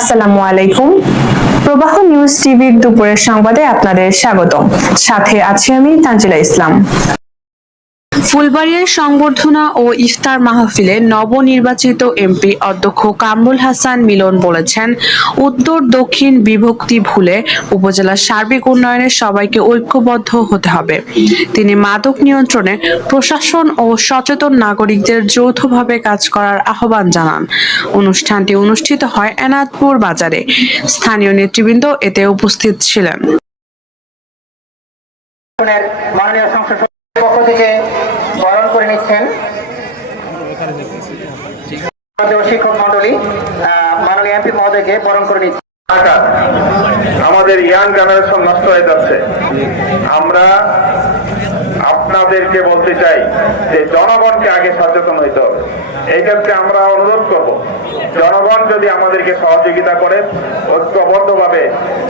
আসসালামু আলাইকুম। প্রবাহ নিউজ টিভির দুপুরের সংবাদে আপনাদের স্বাগতম। সাথে আছি আমি তানজিলা ইসলাম। ফুলবাড়িয়ার সংবর্ধনা ও ইফতার মাহফিলে নবনির্বাচিত এমপি অধ্যক্ষ কামরুল হাসান মিলন বলেছেন, উত্তর দক্ষিণ বিভক্তি ভুলে উপজেলার সার্বিক উন্নয়নে সবাইকে ঐক্যবদ্ধ হতে হবে। তিনি মাদক নিয়ন্ত্রণে প্রশাসন ও সচেতন নাগরিকদের যৌথভাবে কাজ করার আহ্বান জানান। অনুষ্ঠানটি অনুষ্ঠিত হয় এনাদপুর বাজারে। স্থানীয় নেতৃবৃন্দ এতে উপস্থিত ছিলেন। মাননীয় সংসদ পক্ষ থেকে বরণ করে নিচ্ছেন শিক্ষক মন্ডলী, মাননীয় এমপি মহোদয়কে বরণ করে নিচ্ছেন। আমাদের ইয়াং জেনারেশন নষ্ট হয়ে যাচ্ছে। আমরা আপনাদেরকে বলতে চাই যে জনগণকে আগে সচেতন হইতে হবে। এই ক্ষেত্রে আমরা অনুরোধ করব, জনগণ যদি আমাদেরকে সহযোগিতা করে, ঐক্যবদ্ধভাবে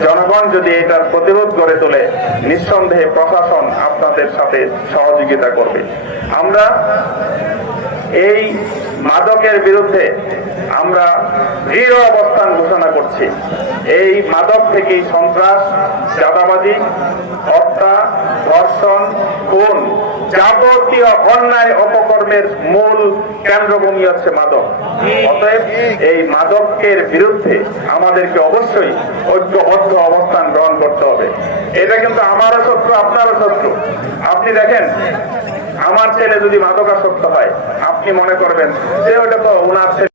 জনগণ যদি এটার প্রতিরোধ গড়ে তোলে, নিঃসন্দেহে প্রশাসন আপনাদের সাথে সহযোগিতা করবে। আমরা এই মাদকের বিরুদ্ধে আমরা দৃঢ় অবস্থান ঘোষণা করছি। এই মাদক থেকেই সন্ত্রাস, চাঁদাবাজি, হত্যা, ধর্ষণ, খুন, যাবতীয় অন্যায় অপকর্মের মূল কেন্দ্রভূমি হচ্ছে মাদক। অতএব এই মাদকের বিরুদ্ধে আমাদেরকে অবশ্যই ঐক্যবদ্ধ অবস্থান গ্রহণ করতে হবে। এটা কিন্তু আমারও শত্রু, আপনারও শত্রু। আপনি দেখেন, আমার ছেলে যদি মাদকাসক্ত হয়, আপনি মনে করবেন যে ওটা তো ওনার ছেলে।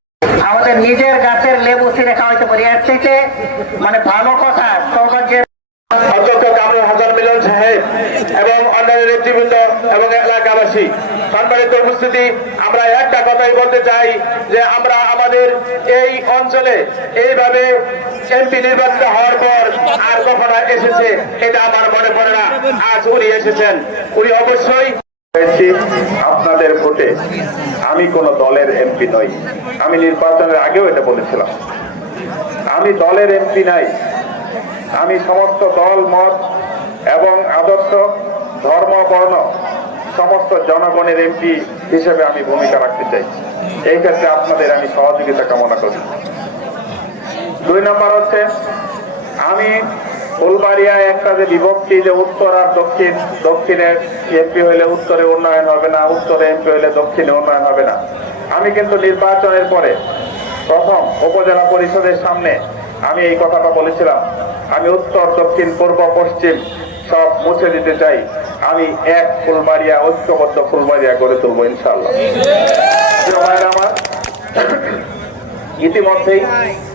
আমাদের নিজের গাছের লেবু ছিঁড়ে খাওয়াইতে পারি, এর থেকে মানে ভালো কথা সৌভাগ্যের। অধ্যক্ষ কামরুল হাসান মিলন সাহেব এবং অন্যান্য নেতৃবৃন্দ এবং এলাকাবাসী সম্মানিত উপস্থিতি, আমরা একটা কথাই বলতে চাই যে আমরা আমাদের এই অঞ্চলে এইভাবে এমপি নির্বাচিত হওয়ার পর আর কখনো এসেছে এটা আমার মনে পড়ে না। আজ উনি এসেছেন, উনি অবশ্যই আপনাদের ভোটে। আমি কোন দলের এমপি নই, আমি নির্বাচনের আগেও এটা বলেছিলাম। আমি দলের এমপি নাই, আমি সমস্ত দল মত এবং আদর্শ, ধর্ম, বর্ণ সমস্ত জনগণের এমপি হিসেবে আমি ভূমিকা রাখতে চাই। এই ক্ষেত্রে আপনাদের আমি সহযোগিতা কামনা করি। 2 নম্বর হচ্ছে, আমি ফুলবাড়িয়া একটা যে বিভক্তি, যে উত্তর আর দক্ষিণ, দক্ষিণে এমপি হইলে উত্তরে উন্নয়ন হবে না, উত্তরে এমপি হইলে দক্ষিণে উন্নয়ন হবে না। আমি কিন্তু নির্বাচনের পরে প্রথম উপজেলা পরিষদের সামনে আমি এই কথাটা বলেছিলাম, আমি উত্তর, দক্ষিণ, পূর্ব, পশ্চিম সব মুছে দিতে চাই। আমি এক ফুলবাড়িয়া, ঐক্যবদ্ধ ফুলবাড়িয়া গড়ে তুলবো ইনশাআল্লাহ। আমার ইতিমধ্যেই